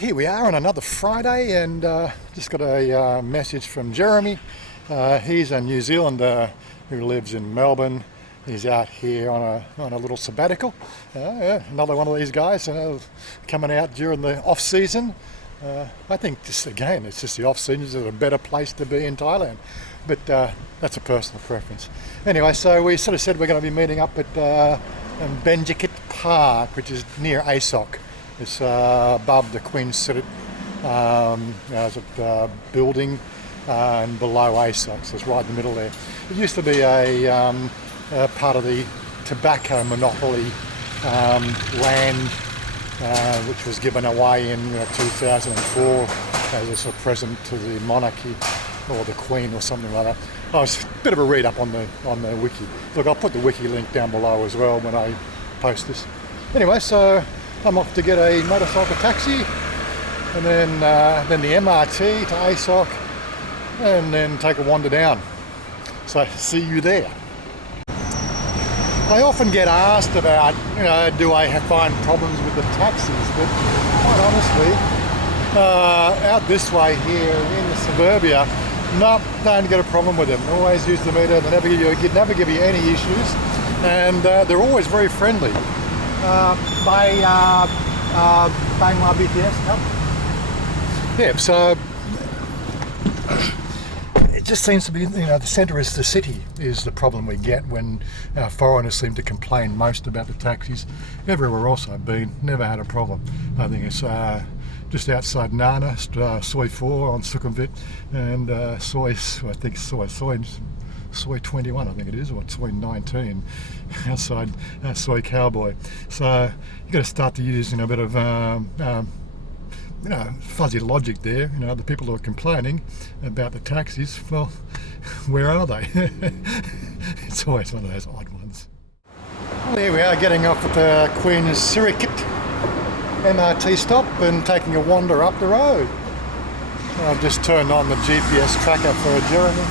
here we are on another Friday, and just got a message from Jeremy. He's a New Zealander who lives in Melbourne. He's out here on a little sabbatical. Another one of these guys coming out during the off season. I think just again, it's just the off season is a better place to be in Thailand, but that's a personal preference. Anyway, so we sort of said we're going to be meeting up at Benjakitti Park, which is near Asok. It's above the Queen Sirikit building and below Asok, so it's right in the middle there. It used to be a part of the tobacco monopoly land, which was given away in 2004 as a sort of present to the monarchy or the Queen or something like that. Oh, it's a bit of a read up on the wiki. Look, I'll put the wiki link down below as well when I post this. Anyway, so I'm off to get a motorcycle taxi, and then the MRT to ASOK, and then take a wander down. So see you there. I often get asked about, do I find problems with the taxis, but quite honestly, out this way here in the suburbia, no, don't get a problem with them. Always use the meter. They never give you any issues, and they're always very friendly. Bangla BTS Cup. Yeah, so it just seems to be, the centre is the city is the problem we get when foreigners seem to complain most about the taxis. Everywhere else I've been, never had a problem. I think it's just outside Nana, Soi 4 on Sukhumvit, and Soi 21, I think it is, or Soi 19 outside Soi Cowboy. So you've got to start to use a bit of fuzzy logic there. The people who are complaining about the taxis, well, where are they? It's always one of those odd ones. Well, here we are, getting off at the Queen Sirikit MRT stop and taking a wander up the road. I've just turned on the GPS tracker for Jeremy,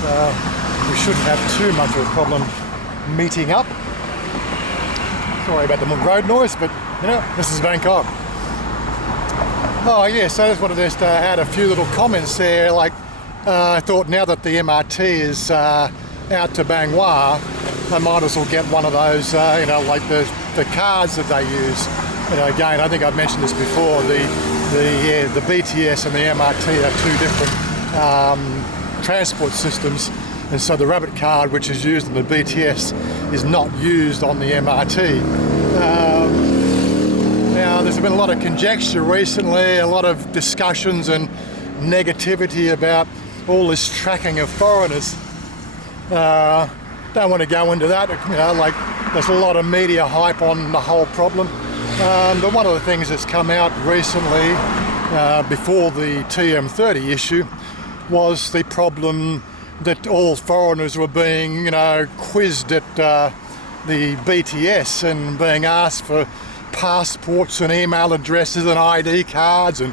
so we shouldn't have too much of a problem meeting up. Sorry about the road noise, but this is Bangkok. Oh yes, I just wanted to add a few little comments there. Like, I thought now that the MRT is out to Bang Wah, I might as well get one of those, like the cards that they use. Again, I think I've mentioned this before. The BTS and the MRT are two different transport systems, and so the rabbit card, which is used on the BTS, is not used on the MRT. Now, there's been a lot of conjecture recently, a lot of discussions and negativity about all this tracking of foreigners. Don't want to go into that. Like, there's a lot of media hype on the whole problem. But one of the things that's come out recently, before the TM30 issue, was the problem that all foreigners were being, quizzed at the BTS and being asked for passports and email addresses and ID cards and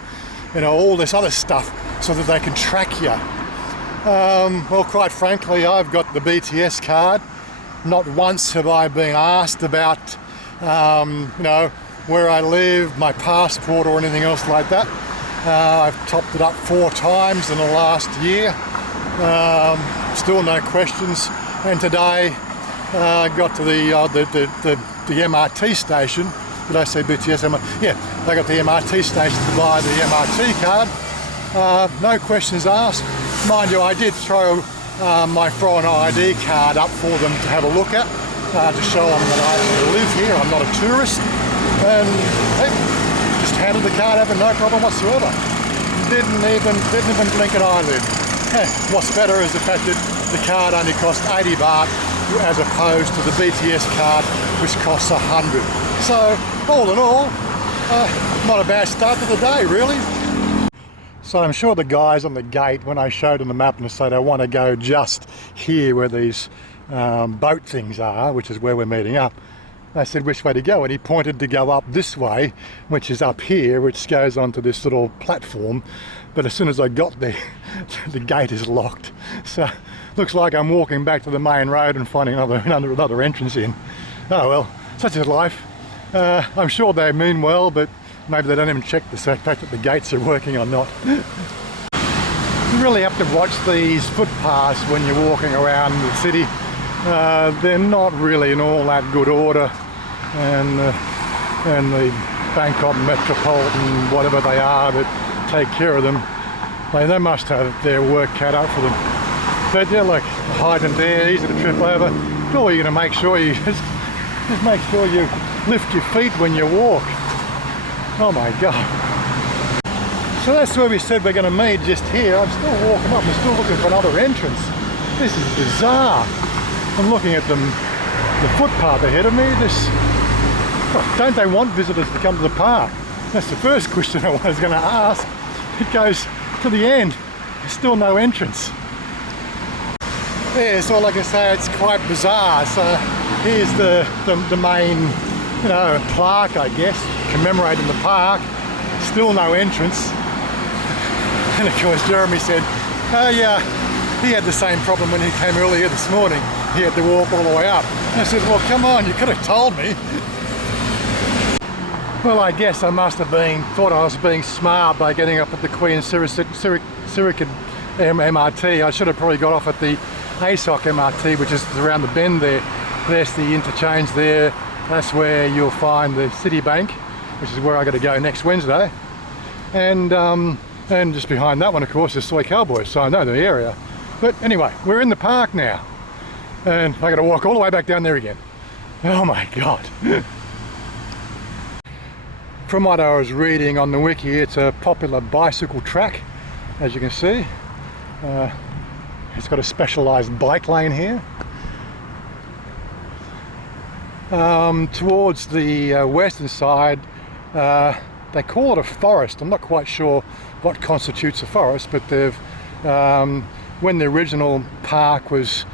all this other stuff so that they can track you. Well, quite frankly, I've got the BTS card. Not once have I been asked about, where I live, my passport or anything else like that. I've topped it up 4 times in the last year. Still no questions. And today I got to the MRT station. Did I say BTS? Yeah, I got the MRT station to buy the MRT card. No questions asked. Mind you, I did throw my foreign ID card up for them to have a look at, to show them that I actually live here, I'm not a tourist. And hey, just handed the card over, no problem whatsoever. Didn't even blink an eyelid. What's better is the fact that the card only cost 80 baht as opposed to the BTS card, which costs 100. So all in all, not a bad start to the day, really. So I'm sure the guys on the gate, when I showed them the map and said I want to go just here where these boat things are, which is where we're meeting up, I said which way to go, and he pointed to go up this way, which is up here, which goes onto this little platform. But as soon as I got there, the gate is locked. So looks like I'm walking back to the main road and finding another entrance in. Oh well, such is life. I'm sure they mean well, but maybe they don't even check the fact that the gates are working or not. You really have to watch these footpaths when you're walking around the city. They're not really in all that good order, and the Bangkok Metropolitan, whatever they are that take care of them, they must have their work cut out for them. But they're like hiding there, easy to trip over. All you're going to make sure you just make sure you lift your feet when you walk. Oh my God. So that's where we said we're going to meet, just here. I'm still walking up, I'm still looking for another entrance. This is bizarre. I'm looking at the footpath ahead of me. Don't they want visitors to come to the park? That's the first question I was going to ask. It goes to the end. There's still no entrance. Yeah, so all I can say, it's quite bizarre. So here's the main, you know, plaque, I guess, commemorating the park. Still no entrance. And of course Jeremy said, oh yeah, he had the same problem when he came earlier this morning. He had to walk all the way up. And I said, well, come on, you could have told me. Well, I guess I must have thought I was being smart by getting up at the Queen Sirikit MRT. I should have probably got off at the Asok MRT, which is around the bend there. There's the interchange there. That's where you'll find the Citibank, which is where I got to go next Wednesday. And just behind that one, of course, is Soy Cowboys, so I know the area. But anyway, we're in the park now, and I got to walk all the way back down there again. Oh my God. From what I was reading on the wiki, it's a popular bicycle track, as you can see. It's got a specialised bike lane here. Towards the western side, they call it a forest. I'm not quite sure what constitutes a forest, but they've, when the original park was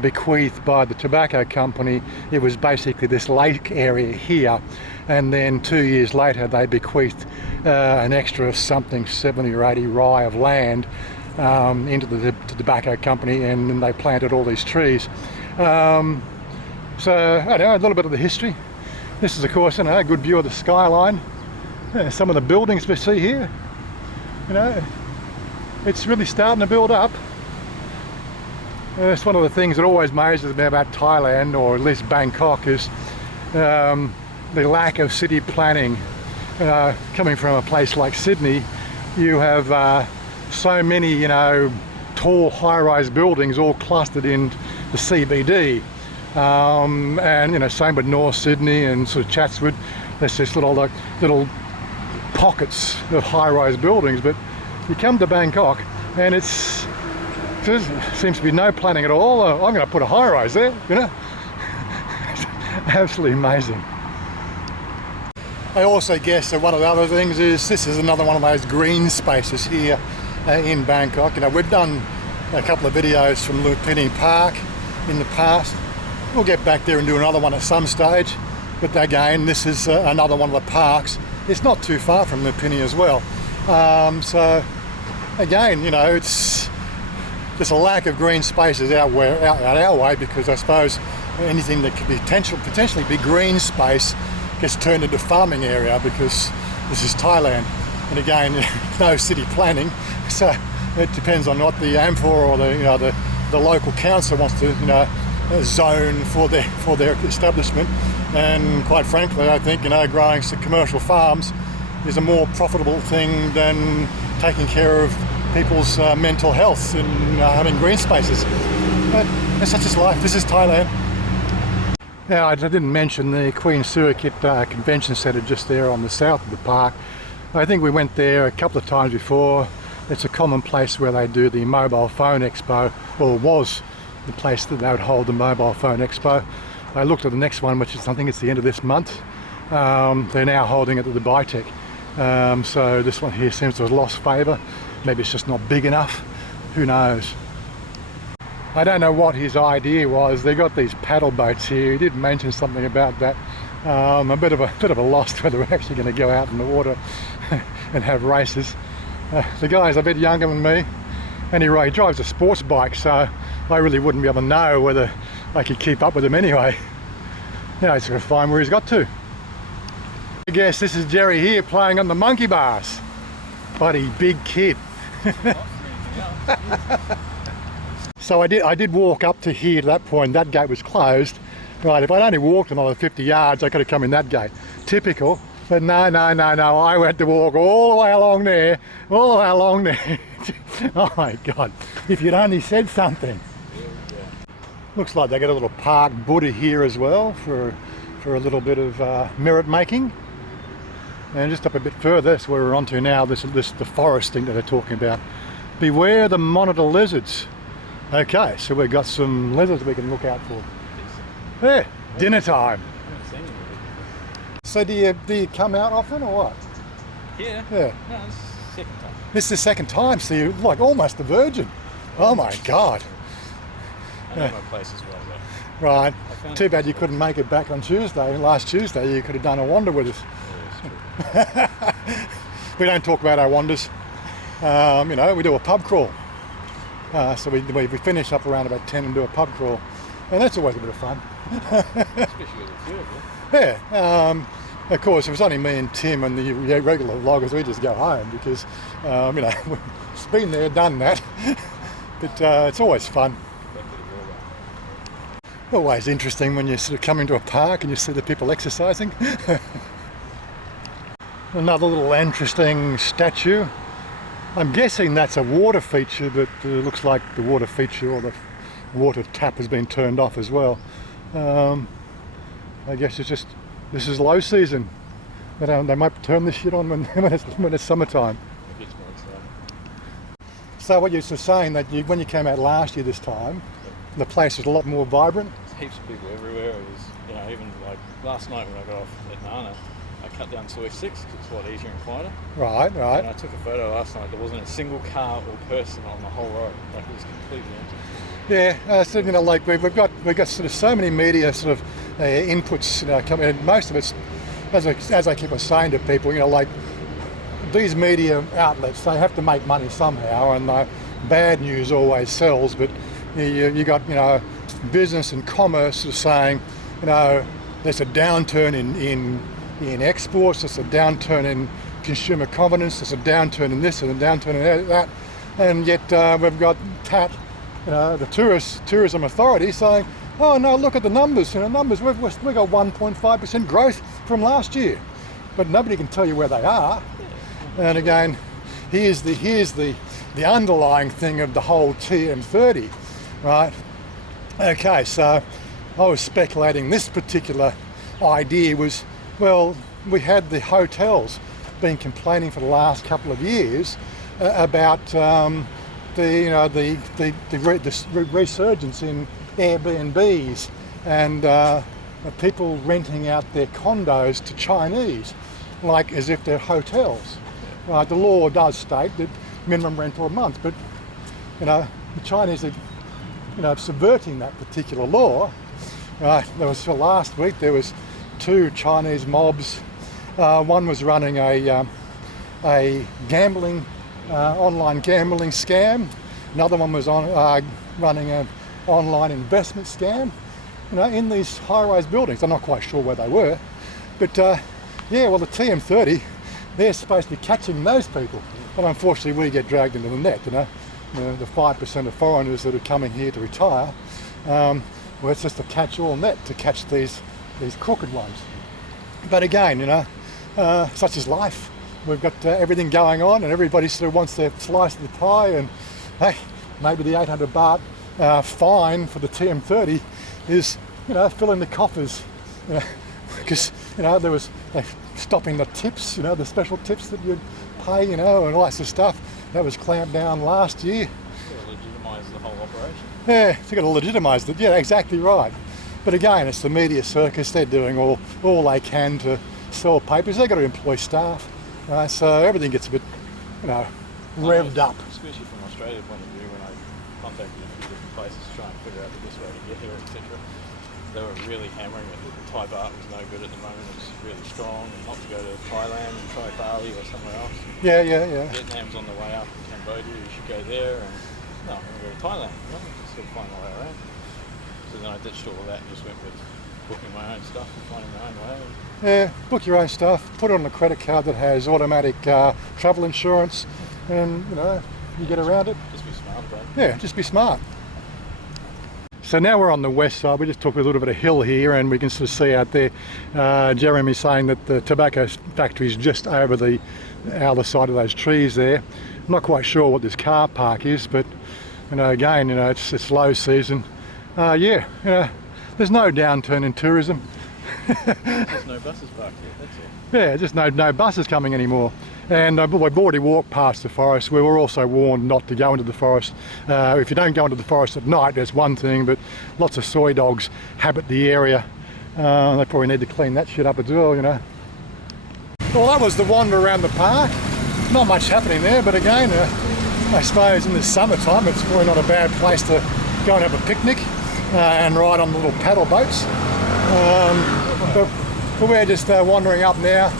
bequeathed by the tobacco company, it was basically this lake area here, and then 2 years later they bequeathed an extra something 70 or 80 rai of land into the tobacco company, and then they planted all these trees. So I don't know, a little bit of the history. This is, of course, you know, a good view of the skyline. Some of the buildings we see here, you know, it's really starting to build up. It's one of the things that always amazes me about Thailand, or at least Bangkok, is the lack of city planning. Coming from a place like Sydney, you have so many, you know, tall high-rise buildings all clustered in the CBD. And you know, same with North Sydney and sort of Chatswood. There's this little pockets of high-rise buildings, but you come to Bangkok and there seems to be no planning at all. I'm going to put a high-rise there, you know. Absolutely amazing. I also guess that one of the other things is this is another one of those green spaces here in Bangkok. You know, we've done a couple of videos from Benjakitti Park in the past. We'll get back there and do another one at some stage, but again, this is another one of the parks. It's not too far from Benjakitti as well. So again, you know, it's just a lack of green spaces out our way, because I suppose anything that could be potentially be green space gets turned into farming area, because this is Thailand, and again, no city planning, so it depends on what the AMFOR or the local council wants to, you know, zone for their establishment. And quite frankly, I think, you know, growing some commercial farms is a more profitable thing than taking care of people's mental health and having green spaces. But that's such as life. This is Thailand. Now, I didn't mention the Queen Sirikit Convention Centre just there on the south of the park. I think we went there a couple of times before. It's a common place where they do the mobile phone expo, or was the place that they would hold the mobile phone expo. I looked at the next one, which is, I think it's the end of this month. They're now holding it at the Bitech. So this one here seems to have lost favour. Maybe it's just not big enough. Who knows? I don't know what his idea was. They got these paddle boats here. He did mention something about that. A bit of a loss whether we're actually going to go out in the water and have races. The guy's a bit younger than me. Anyway, he drives a sports bike, so I really wouldn't be able to know whether I could keep up with him anyway. Now he's going to find where he's got to. I guess this is Jerry here playing on the monkey bars. Buddy, big kid. So I did walk up to here to that point. That gate was closed. Right, if I'd only walked another 50 yards, I could have come in that gate. Typical. But no, I had to walk all the way along there, Oh my God, if you'd only said something. Looks like they got a little park Buddha here as well for a little bit of merit making. And just up a bit further, that's where we're onto now, this the forest thing that they're talking about. Beware the monitor lizards. Okay, so we've got some lizards we can look out for. Yeah, dinner time. So do you come out often or what? Yeah. Yeah. No, it's the second time. This is the second time, so you're like almost a virgin. Oh my God. I know my place as well, though. Right. Too bad you couldn't make it back on Tuesday. Last Tuesday you could have done a wander with us. Yeah, it's true. We don't talk about our wanders. You know, we do a pub crawl. So we finish up around about 10 and do a pub crawl. And that's always a bit of fun. Especially with a few of you. Yeah. Of course, if it's only me and Tim and the regular vloggers, we just go home because, you know, it's been there, done that. But it's always fun. Always interesting when you sort of come into a park and you see the people exercising. Another little interesting statue. I'm guessing that's a water feature, but it looks like the water feature or the water tap has been turned off as well. I guess it's just, this is low season. They might turn this shit on when it's summertime. It gets more exciting. So what you're saying that when you came out last year this time, the place was a lot more vibrant? There's heaps of people everywhere. It was, you know, even like last night when I got off at Nana, I cut down to X6 because it's a lot easier and quieter. Right. And I took a photo last night. There wasn't a single car or person on the whole road. Like it was completely empty. Yeah, so, you know, like we've got sort of so many media sort of inputs, you know, coming, and most of it's, as I keep on saying to people, you know, like these media outlets, they have to make money somehow, and bad news always sells. But you got, you know, business and commerce sort of saying, you know, there's a downturn in exports, there's a downturn in consumer confidence, there's a downturn in this and a downturn in that, and yet we've got you know, the tourism authority saying, oh no, look at the numbers, you know, we've got 1.5% growth from last year, but nobody can tell you where they are. And again, here's the underlying thing of the whole TM30, right? Okay, so I was speculating this particular idea was, well, we had the hotels been complaining for the last couple of years about the resurgence in Airbnbs and people renting out their condos to Chinese, like as if they're hotels. The law does state that minimum rental a month, but you know the Chinese are, you know, subverting that particular law. There was last week there was 2 Chinese mobs. One was running a gambling. Online gambling scam. Another one was running an online investment scam. You know, in these high-rise buildings. I'm not quite sure where they were, but yeah. Well, the TM30, they're supposed to be catching those people, but unfortunately, we get dragged into the net. You know, the 5% of foreigners that are coming here to retire. Well, it's just a catch-all net to catch these crooked ones. But again, you know, such is life. We've got everything going on, and everybody sort of wants their slice of the pie. And hey, maybe the 800 baht fine for the TM30 is, you know, filling the coffers, you know, because you know they're stopping the tips, you know, the special tips that you'd pay, you know, and all that sort of stuff. That was clamped down last year. To legitimise the whole operation. Yeah, so you've got to legitimise it. Yeah, exactly right. But again, it's the media circus. They're doing all they can to sell papers. They've got to employ staff. So everything gets a bit, you know, revved up. Especially from Australia's point of view, when I contacted a few different places to try and figure out the best way to get here, etc. They were really hammering it that the Thai baht was no good at the moment. It's really strong, and not to go to Thailand and try Bali or somewhere else. Yeah. Vietnam's on the way up, Cambodia, you should go there, and no, I'm going to go to Thailand. Well, just got to find my way around. So then I ditched all of that and just went with booking my own stuff and finding my own way. Yeah, book your own stuff, put it on a credit card that has automatic travel insurance, and you know, you get around it. Just be smart about it. Yeah, just be smart. So now we're on the west side. We just took a little bit of hill here, and we can sort of see out there Jeremy saying that the tobacco factory is just over the other side of those trees there. I'm not quite sure what this car park is, but you know, again, you know, it's low season. Yeah, you know, there's no downturn in tourism. There's no buses parked here, that's all. Yeah, just no buses coming anymore. And we've already walked past the forest. We were also warned not to go into the forest. If you don't go into the forest at night, that's one thing, but lots of soy dogs habit the area. They probably need to clean that shit up as well, you know. Well, that was the wander around the park. Not much happening there, but again, I suppose in the summertime, it's probably not a bad place to go and have a picnic and ride on the little paddle boats. But we're just wandering up now.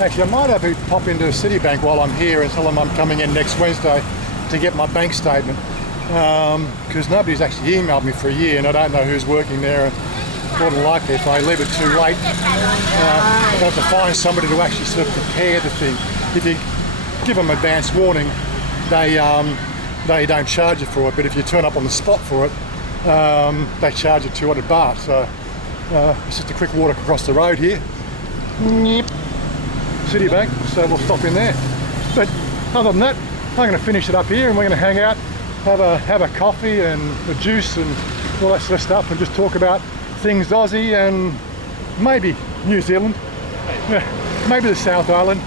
Actually, I might have to pop into Citibank while I'm here and tell them I'm coming in next Wednesday to get my bank statement, because nobody's actually emailed me for a year, and I don't know who's working there. And more than likely, if I leave it too late, I'll have to find somebody to actually sort of prepare the thing. If you give them advance warning, they don't charge you for it, but if you turn up on the spot for it, they charge you 200 baht. So it's just a quick walk across the road here. Yep. Citibank, so we'll stop in there. But other than that, I'm going to finish it up here, and we're going to hang out, have a coffee and a juice and all that sort of stuff, and just talk about things Aussie and maybe New Zealand, maybe the South Island.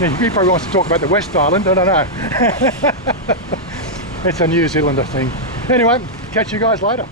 Yeah, he probably wants to talk about the West Island, I don't know. It's a New Zealander thing. Anyway, catch you guys later.